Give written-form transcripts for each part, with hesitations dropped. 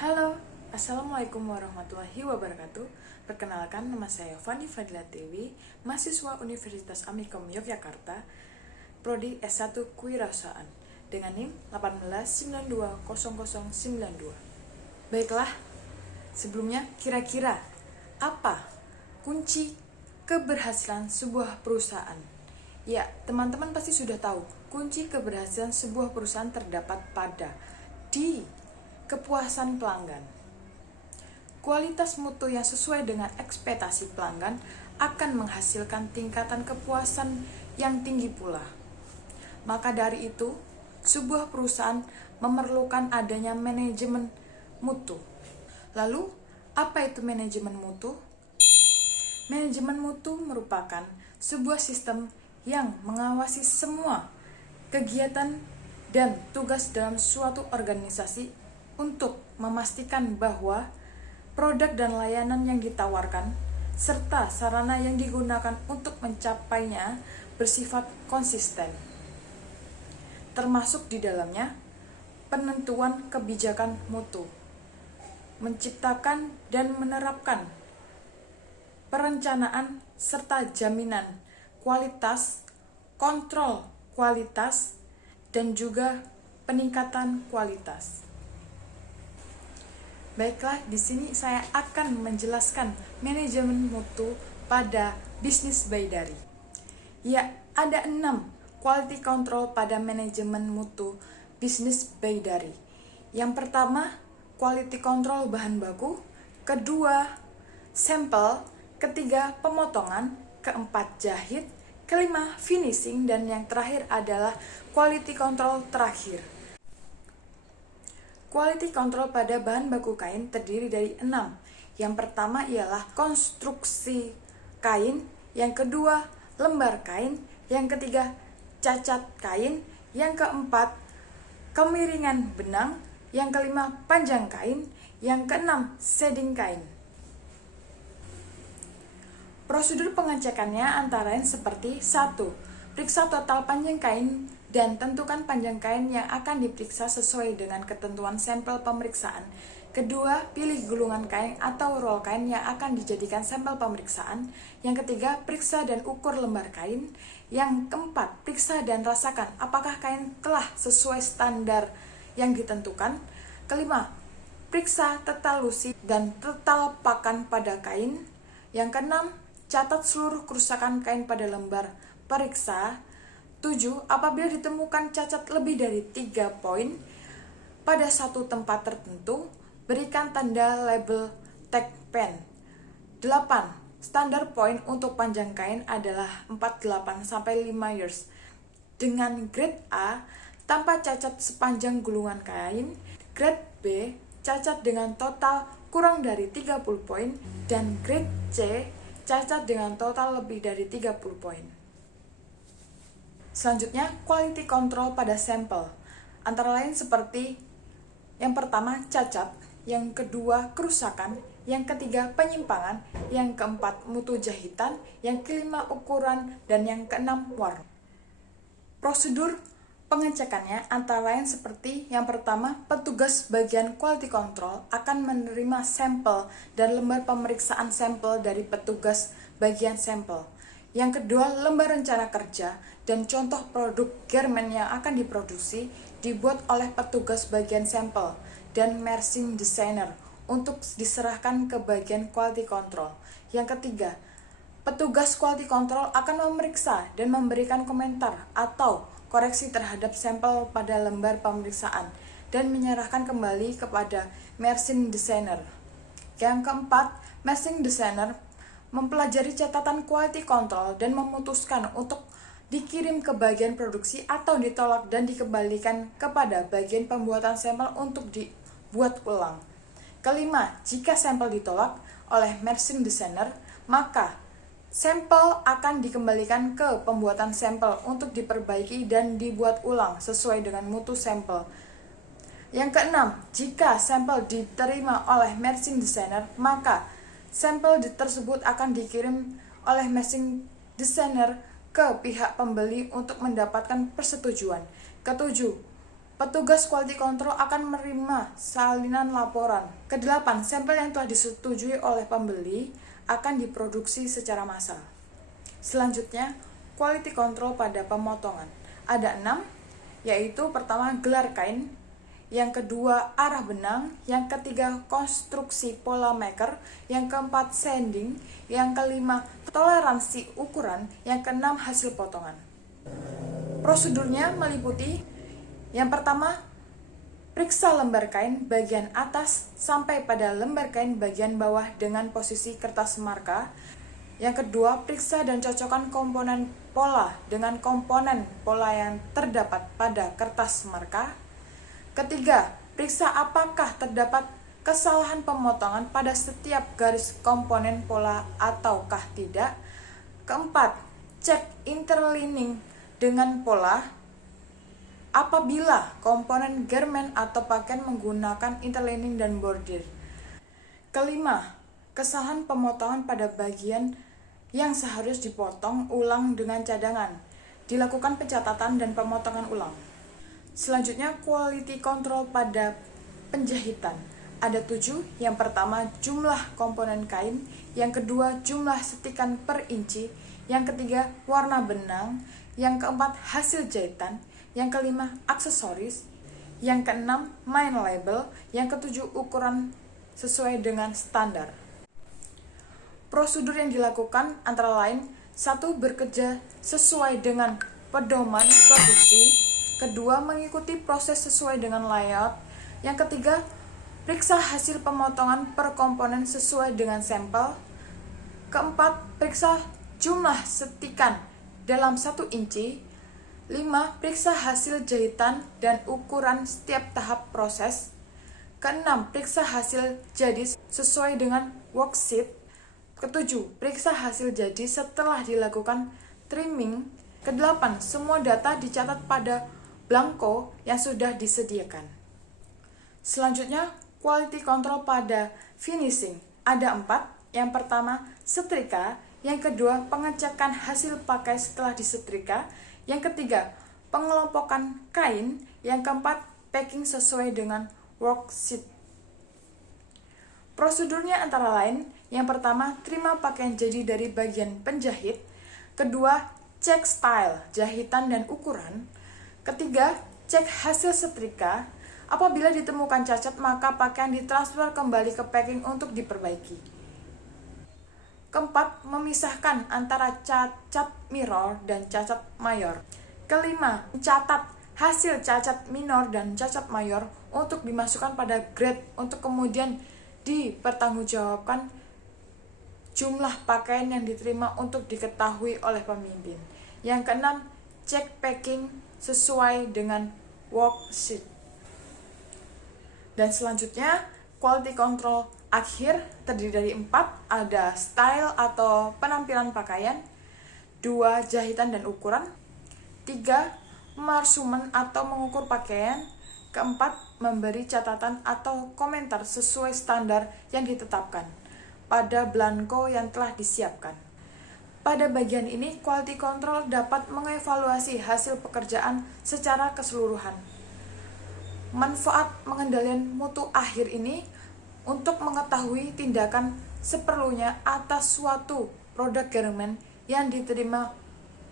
Halo, Assalamualaikum warahmatullahi wabarakatuh. Perkenalkan, nama saya Fani Fadila Dewi, mahasiswa Universitas Amikom Yogyakarta, Prodi S1 Kewirausahaan, dengan NIM 189200092. Baiklah, sebelumnya kira-kira apa kunci keberhasilan sebuah perusahaan? Ya, teman-teman pasti sudah tahu, kunci keberhasilan sebuah perusahaan terdapat pada di kepuasan pelanggan. Kualitas mutu yang sesuai dengan ekspektasi pelanggan akan menghasilkan tingkatan kepuasan yang tinggi pula. Maka dari itu, sebuah perusahaan memerlukan adanya manajemen mutu. Lalu, apa itu manajemen mutu? Manajemen mutu merupakan sebuah sistem yang mengawasi semua kegiatan dan tugas dalam suatu organisasi untuk memastikan bahwa produk dan layanan yang ditawarkan serta sarana yang digunakan untuk mencapainya bersifat konsisten. Termasuk di dalamnya penentuan kebijakan mutu, menciptakan dan menerapkan perencanaan serta jaminan kualitas, kontrol kualitas, dan juga peningkatan kualitas. Baiklah, di sini saya akan menjelaskan manajemen mutu pada bisnis Baidari. Ya, ada 6 quality control pada manajemen mutu bisnis Baidari. Yang pertama, quality control bahan baku. Kedua, sampel. Ketiga, pemotongan. Keempat, jahit. Kelima, finishing. Dan yang terakhir adalah quality control terakhir. Quality control pada bahan baku kain terdiri dari 6. Yang pertama ialah konstruksi kain. Yang kedua, lembar kain. Yang ketiga, cacat kain. Yang keempat, kemiringan benang. Yang kelima, panjang kain. Yang keenam, shading kain. Prosedur pengecekannya antara lain seperti 1. Periksa total panjang kain dan tentukan panjang kain yang akan diperiksa sesuai dengan ketentuan sampel pemeriksaan. Kedua, pilih gulungan kain atau roll kain yang akan dijadikan sampel pemeriksaan. Yang ketiga, periksa dan ukur lembar kain. Yang keempat, periksa dan rasakan apakah kain telah sesuai standar yang ditentukan. Kelima, periksa total lusi dan total pakan pada kain. Yang keenam, catat seluruh kerusakan kain pada lembar periksa. 7. Apabila ditemukan cacat lebih dari 3 poin pada satu tempat tertentu, berikan tanda label tag pen. 8. Standar poin untuk panjang kain adalah 48-5 years dengan grade A tanpa cacat sepanjang gulungan kain, grade B cacat dengan total kurang dari 30 poin, dan grade C cacat dengan total lebih dari 30 poin. Selanjutnya, quality control pada sampel. Antara lain seperti yang pertama, cacat. Yang kedua, kerusakan. Yang ketiga, penyimpangan. Yang keempat, mutu jahitan. Yang kelima, ukuran. Dan yang keenam, warna. Prosedur pengecekannya antara lain seperti yang pertama, petugas bagian quality control akan menerima sampel dan lembar pemeriksaan sampel dari petugas bagian sampel. Yang kedua, lembar rencana kerja dan contoh produk garment yang akan diproduksi dibuat oleh petugas bagian sampel dan merchandising designer untuk diserahkan ke bagian quality control. Yang ketiga, petugas quality control akan memeriksa dan memberikan komentar atau koreksi terhadap sampel pada lembar pemeriksaan dan menyerahkan kembali kepada merchandising designer. Yang keempat, merchandising designer mempelajari catatan quality control dan memutuskan untuk dikirim ke bagian produksi atau ditolak dan dikembalikan kepada bagian pembuatan sampel untuk dibuat ulang. Kelima, jika sampel ditolak oleh merchandising designer, maka sampel akan dikembalikan ke pembuatan sampel untuk diperbaiki dan dibuat ulang sesuai dengan mutu sampel. Yang keenam, jika sampel diterima oleh merchandising designer, maka sampel tersebut akan dikirim oleh merchandising designer ke pihak pembeli untuk mendapatkan persetujuan. Ketujuh, petugas quality control akan menerima salinan laporan. Kedelapan, sampel yang telah disetujui oleh pembeli akan diproduksi secara massal. Selanjutnya, quality control pada pemotongan. Ada 6, yaitu pertama gelar kain, yang kedua arah benang, yang ketiga konstruksi pola maker, yang keempat sanding, yang kelima toleransi ukuran, yang keenam hasil potongan. Prosedurnya meliputi yang pertama, periksa lembar kain bagian atas sampai pada lembar kain bagian bawah dengan posisi kertas marka. Yang kedua, periksa dan cocokkan komponen pola dengan komponen pola yang terdapat pada kertas marka. Ketiga, periksa apakah terdapat kesalahan pemotongan pada setiap garis komponen pola ataukah tidak. Keempat, cek interlining dengan pola. Apabila komponen garment atau pakaian menggunakan interlining dan bordir. Kelima, kesalahan pemotongan pada bagian yang seharusnya dipotong ulang dengan cadangan. Dilakukan pencatatan dan pemotongan ulang. Selanjutnya, quality control pada penjahitan. Ada 7, yang pertama jumlah komponen kain, yang kedua jumlah setikan per inci, yang ketiga warna benang, yang keempat hasil jahitan, yang kelima aksesoris, yang keenam main label, yang ketujuh ukuran sesuai dengan standar. Prosedur yang dilakukan antara lain: 1. Bekerja sesuai dengan pedoman produksi. Kedua, mengikuti proses sesuai dengan layout. Yang ketiga, periksa hasil pemotongan per komponen sesuai dengan sampel. Keempat, periksa jumlah setikan dalam 1 inci. 5. Periksa hasil jahitan dan ukuran setiap tahap proses. Keenam, periksa hasil jadi sesuai dengan worksheet. Ketujuh, periksa hasil jadi setelah dilakukan trimming. Kedelapan, semua data dicatat pada blanko yang sudah disediakan. Selanjutnya, quality control pada finishing. Ada 4. Yang pertama, setrika. Yang kedua, pengecekan hasil pakai setelah disetrika. Yang ketiga, pengelompokan kain. Yang keempat, packing sesuai dengan worksheet. Prosedurnya antara lain: yang pertama, terima pakaian jadi dari bagian penjahit. Kedua, cek style, jahitan dan ukuran. Ketiga, cek hasil setrika. Apabila ditemukan cacat, maka pakaian ditransfer kembali ke packing untuk diperbaiki. Keempat, memisahkan antara cacat minor dan cacat mayor. Kelima, mencatat hasil cacat minor dan cacat mayor untuk dimasukkan pada grade untuk kemudian dipertanggungjawabkan jumlah pakaian yang diterima untuk diketahui oleh pemimpin. Yang keenam, cek packing sesuai dengan worksheet. Dan selanjutnya, quality control akhir terdiri dari 4, ada style atau penampilan pakaian, 2, jahitan dan ukuran, 3, measurement atau mengukur pakaian, keempat, memberi catatan atau komentar sesuai standar yang ditetapkan pada blanko yang telah disiapkan. Pada bagian ini, quality control dapat mengevaluasi hasil pekerjaan secara keseluruhan. Manfaat pengendalian mutu akhir ini untuk mengetahui tindakan seperlunya atas suatu produk garment yang diterima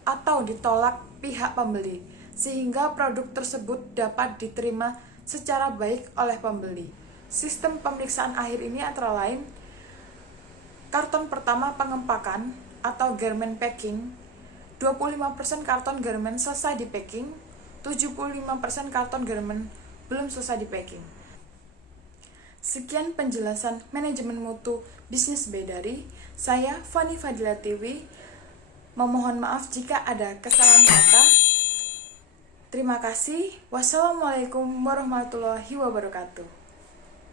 atau ditolak pihak pembeli, sehingga produk tersebut dapat diterima secara baik oleh pembeli. Sistem pemeriksaan akhir ini antara lain: karton pertama pengempakan atau garment packing, 25% karton garment selesai di packing, 75% karton garment belum selesai di packing. Sekian penjelasan manajemen mutu bisnis Baydari. Saya Fani Fadila Tiwi. Memohon maaf jika ada kesalahan kata. Terima kasih. Wassalamualaikum warahmatullahi wabarakatuh.